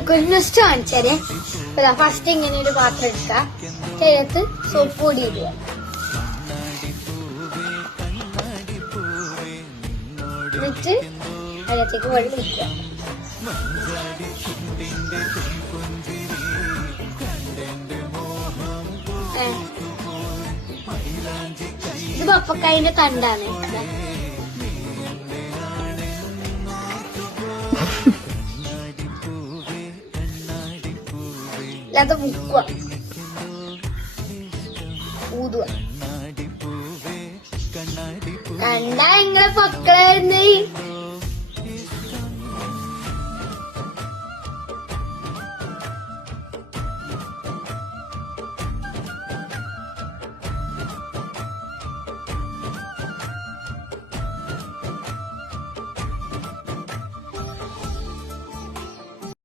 നിങ്ങൾക്ക് ഒരു nest കാണിച്ചാലേ. First ഇങ്ങനെ ഒരു പാത്രം എടുക്കുക, അതിനകത്ത് സോപ്പ് പൊടി ഇടുക, എന്നിട്ട് അതിനകത്തേക്ക് വെള്ളം ഒഴിക്കുക. ഇത് പപ്പക്കായന്റെ തണ്ടാണ്. അല്ലാതെ മുക്കുക, ഊതുക. കണ്ടാ നിങ്ങളെ മക്കളായിരുന്നേ.